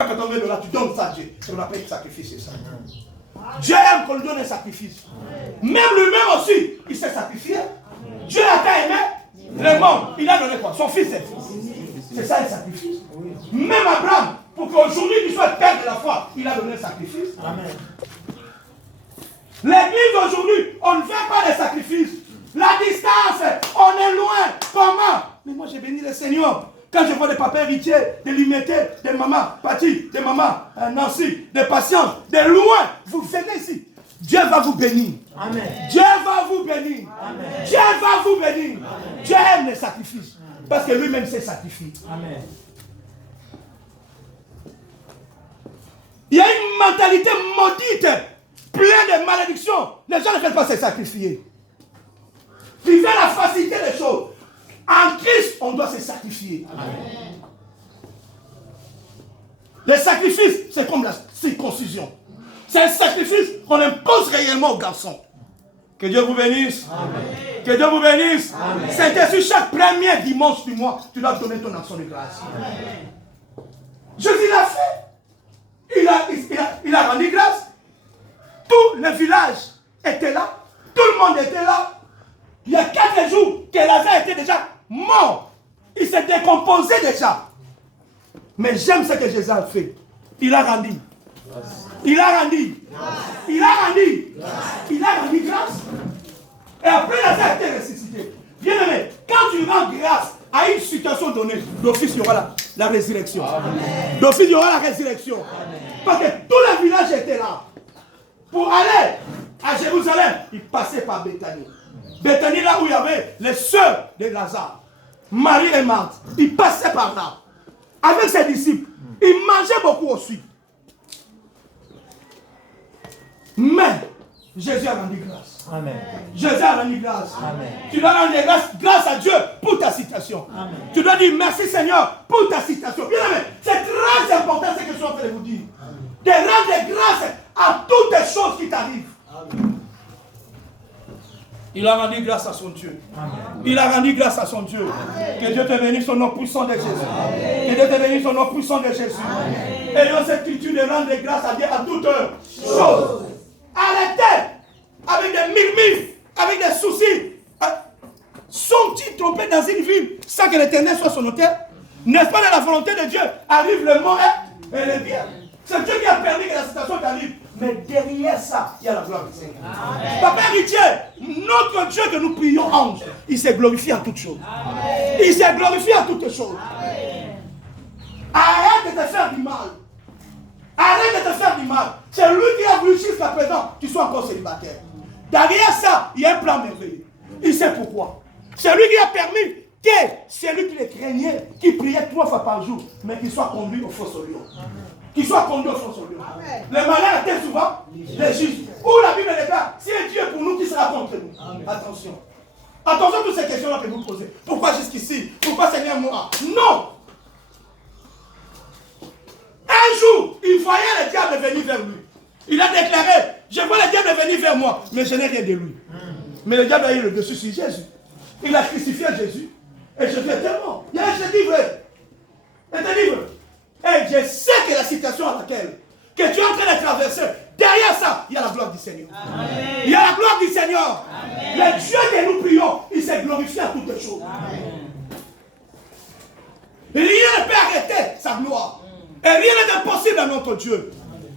Quand on vient de là, tu donnes ça à Dieu. C'est ce qu'on appelle sacrifice, c'est ça. Dieu aime qu'on lui donne un sacrifice. Même lui-même aussi, il s'est sacrifié. Dieu a qu'à aimer le monde. Il a donné quoi? Son fils est fils. C'est ça un sacrifice. Même Abraham, pour qu'aujourd'hui il soit père de la foi, il a donné un sacrifice. Amen. L'église aujourd'hui, on ne fait pas de sacrifices. La distance, on est loin. Comment? Mais moi j'ai béni le Seigneur. Quand je vois des papas héritiers, des limités, des mamans Pati, des mamans Nancy, des patients, de loin, vous venez ici. Dieu va vous bénir. Amen. Dieu va vous bénir. Amen. Dieu va vous bénir. Amen. Dieu aime les sacrifices. Parce que lui-même s'est sacrifié. Amen. Il y a une mentalité maudite, pleine de malédictions. Les gens ne veulent pas se sacrifier. Ils veulent la facilité des choses. En Christ, on doit se sacrifier. Amen. Le sacrifice, c'est comme la circoncision. C'est un sacrifice qu'on impose réellement aux garçons. Que Dieu vous bénisse. Amen. Que Dieu vous bénisse. C'est sur chaque premier dimanche du mois, tu dois donner ton action de grâce. Amen. Jésus l'a fait. Il a rendu grâce. Tout le village était là. Tout le monde était là. Il y a 4 jours que Lazare était déjà mort. Il s'est décomposé déjà. Mais j'aime ce que Jésus a fait. Il a rendu. Il a rendu. Il a rendu. Il a rendu grâce. Et après Lazare a été ressuscité. Bien aimé, quand tu rends grâce à une situation donnée, d'office il y aura la résurrection. D'office il y aura la résurrection. Amen. Parce que tout le village était là. Pour aller à Jérusalem, il passait par Bethanie. Bethanie, là où il y avait les sœurs de Lazare, Marie et Marthe, il passait par là. Avec ses disciples, il mangeait beaucoup aussi. Mais Jésus a rendu grâce. Amen. Jésus a rendu grâce. Amen. Tu dois rendre grâce à Dieu pour ta situation. Amen. Tu dois dire merci Seigneur pour ta situation. Bien aimé, c'est très important ce que je suis en train de vous dire. Amen. De rendre grâce à toutes les choses qui t'arrivent. Il a rendu grâce à son Dieu. Amen. Il a rendu grâce à son Dieu. Amen. Que Dieu te bénisse au nom puissant de Jésus. Amen. Que Dieu te bénisse au nom puissant de Jésus. Ayons cette culture de rendre grâce à Dieu à toutes choses. Arrêtez avec des murmures, avec des soucis. Sont-ils trompés dans une ville sans que l'Éternel soit son auteur? N'est-ce pas dans la volonté de Dieu arrive le mal et le bien? C'est Dieu qui a permis que la situation t'arrive. Mais derrière ça, il y a la gloire du Seigneur. Amen. Papa héritier, notre Dieu que nous prions ange, il s'est glorifié en toutes choses. Amen. Il s'est glorifié en toutes choses. Amen. Arrête de te faire du mal. Arrête de te faire du mal. C'est lui qui a voulu jusqu'à présent que tu sois encore célibataire. Derrière ça, il y a un plan merveilleux. Il sait pourquoi. C'est lui qui a permis que celui qui le craignait, qui priait 3 fois par jour, mais qu'il soit conduit au faux lion. Qu'il soit conduit au faux lion. Le malheur était souvent les justes. Où la Bible déclare, si un Dieu est pour nous, qui sera contre nous? Amen. Attention. Attention à toutes ces questions-là que vous posez. Pourquoi jusqu'ici? Pourquoi Seigneur moi? Non! Un jour, il voyait le diable venir vers lui. Il a déclaré, je vois le diable venir vers moi, mais je n'ai rien de lui. Mais le diable a eu le dessus sur Jésus. Il a crucifié Jésus. Et Jésus était mort. Il a été livré. Il était livré. Et je sais que la situation à laquelle que tu es en train de traverser, derrière ça, il y a la gloire du Seigneur. Amen. Il y a la gloire du Seigneur. Amen. Le Dieu que nous prions, il s'est glorifié à toutes les choses. Amen. Rien ne peut arrêter sa gloire. Et rien n'est impossible à notre Dieu.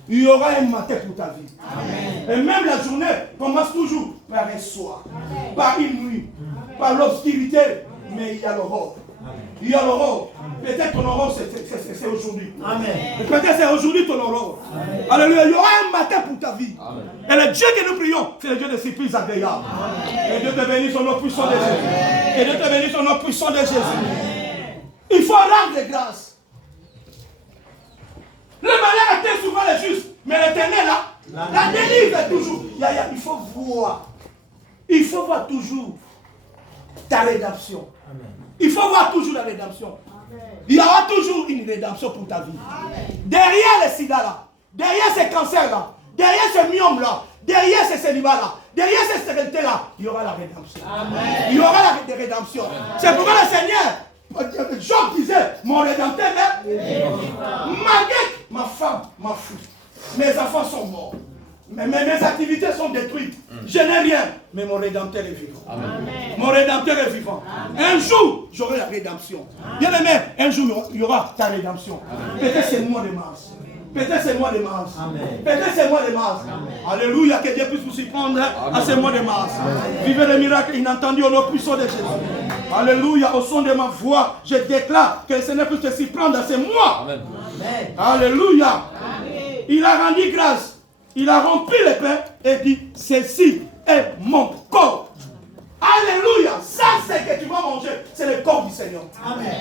Il y aura un matin pour ta vie. Amen. Et même la journée commence toujours par un soir, par une nuit, par l'obscurité, mais il y a l'aurore. Il y a l'aurore. Peut-être ton aurore c'est aujourd'hui. Peut-être c'est aujourd'hui ton aurore. Alléluia. Il y aura un matin pour ta vie. Amen. Et le Dieu que nous prions, c'est le Dieu de surprises agréables. Que Dieu te bénisse au nom puissant de Jésus. Que Dieu te bénisse au nom puissant de Jésus. Amen. Il faut rendre grâce. Le malheur atteint souvent les justes, mais l'Éternel la délivre toujours. Il faut voir. Il faut voir toujours ta rédemption. Amen. Il faut voir toujours la rédemption. Amen. Il y aura toujours une rédemption pour ta vie. Amen. Derrière les sida là, derrière ces cancers là, derrière ces myomes là, derrière ces célibats là, derrière ces stérilétés là, il y aura la rédemption. Amen. Il y aura la rédemption. C'est pourquoi le Seigneur Job disait, mon Rédempteur est ma guette, ma femme, ma fille. Mes enfants sont morts. Mes activités sont détruites. Je n'ai rien, mais mon Rédempteur est vivant. Amen. Mon Rédempteur est vivant. Amen. Un jour, j'aurai la rédemption. Bien aimé, un jour, il y aura ta rédemption. Peut-être c'est le mois de mars. Peut-être c'est le mois de mars. Peut-être c'est le mois de mars. Alléluia, que Dieu puisse vous y prendre à ce mois de mars. Vivez le miracle inattendu au nom puissant de Jésus. Amen. Alléluia, au son de ma voix, je déclare que le Seigneur puisse te s'y prendre à ce mois. Amen. Alléluia. Amen. Il a rendu grâce. Il a rempli le pain et dit, ceci est mon corps. Alléluia. Ça, c'est que tu vas manger. C'est le corps du Seigneur. Amen.